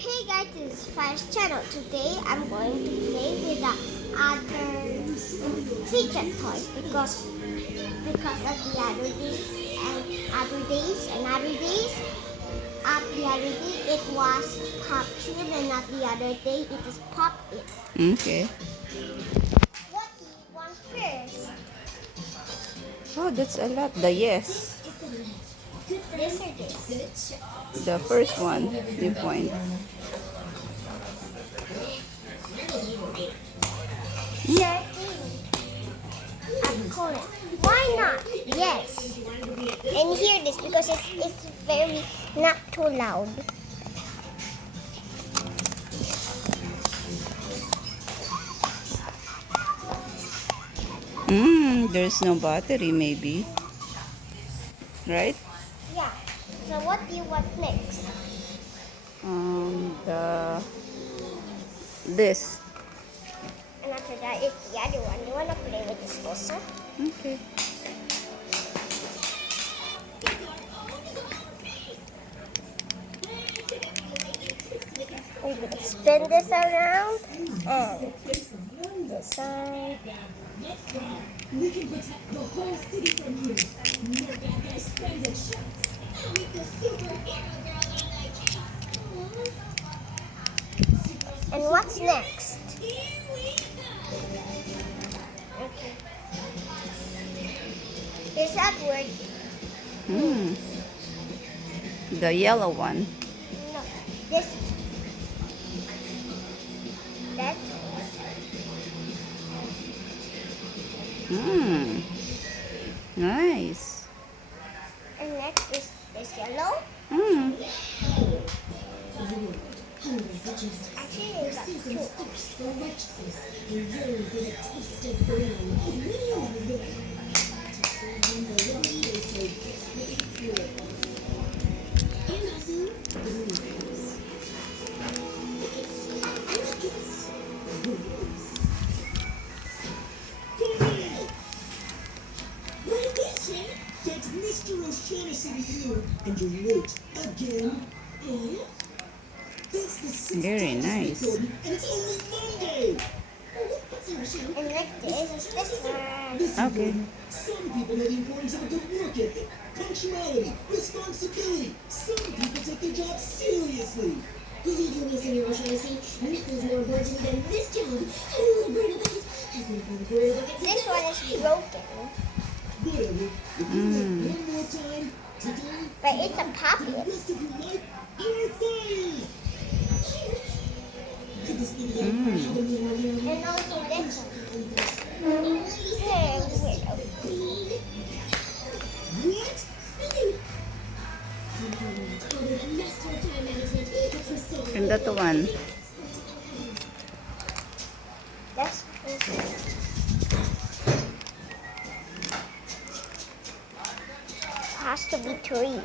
Hey guys, this is Fire's channel. Today I'm going to play with the other fidget toys because of the other days and other days and other days. The other day it was pop chip and not the other day it is pop it. Okay. What do you want first? Oh, that's a lot. The yes. This or this? The first one, you point. Sure thing. Of course. Why not? Yes. And hear this because it's very not too loud. There's no battery maybe. Right? Yeah. So what do you want next? This. And after that, it's the other one. You wanna play with this also? Okay. We're gonna spin this around and this side. We can protect the whole city from you. Look at their splendid shots. I'm the superhero girl on the case. And what's next? Here we go. Okay. Is that word? The yellow one. No. This. That's. Nice. And next is this yellow. Actually, I got two. Thirst for righteousness. And yearn for the taste of freedom. When you are there. To serve in the way they say desperately pure. And also, the miracles. That's Mr. O'Shaughnessy to you, and you're late again. That's the 6th Very time this nice. recording, and it's only Monday. And next is this one. Listen, Okay. Gordon, some people know the importance of a good work ethic, punctuality, responsibility. Some people take their job seriously. Believe you me, Senior O'Shaughnessy, nothing's more important than this job. And a little bird bucket. And little bird bucket. This one is broken, Whatever. If you make one more time today, but it's a the puppet. rest of your life, you're fired. Could this be the end of the mirror? And also this one. Hey, weirdo. What? And that one. That's has to be 3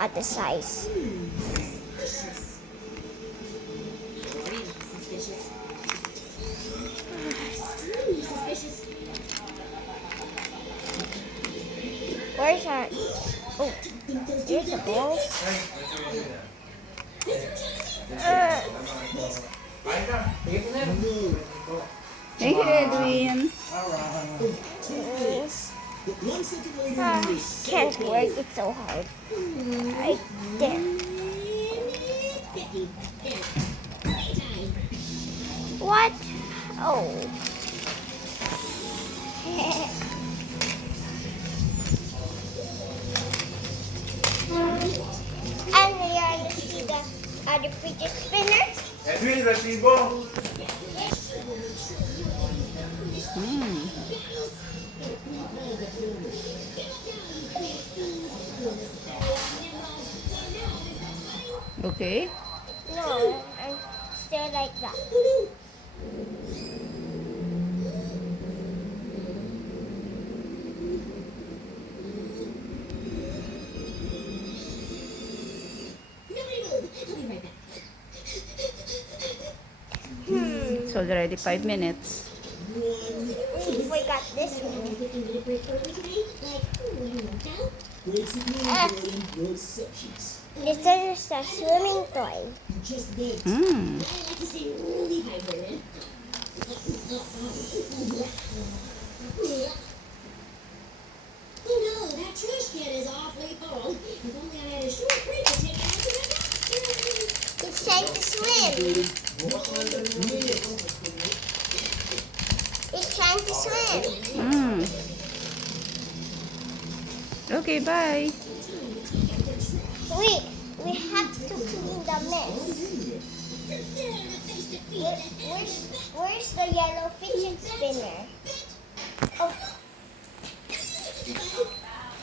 at the size. Where's our? Oh, here's the balls. Hey, Edwin. One second later, Can't work. It's so hard. Right there. What? Oh. And we are to see the other fidget spinner. Edwin, resibo. Okay. No, I'm still like that. It's already 5 minutes. We forgot this one. Breaks ignore, Gordon. No exceptions. This is a swimming toy. Just baked. Mm. I like to stay really hydrated. Oh no, that trash can is awfully full. If only I had a short break to take it out to the dumpster. It's time to swim. It's time to swim. Mm. Okay, bye. Wait, we have to clean the mess. Where's the yellow fidget spinner? Oh.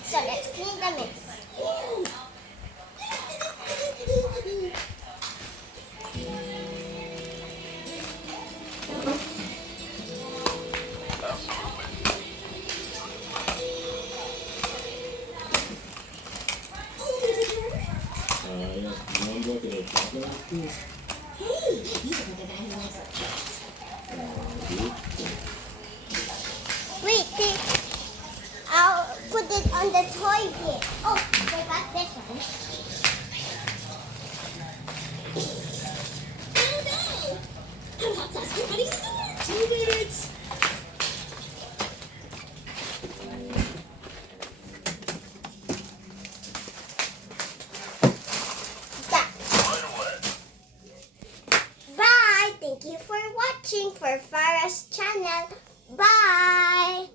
So let's clean the mess. One bucket of chocolate ice cream. Hey, you look like a guy who likes Wait, I'll put it on the toy here. Oh, I got this one. Oh no! I'm hot sauce for running store. 2 minutes. Done. Bye. Thank you for watching for Farah's channel. Bye.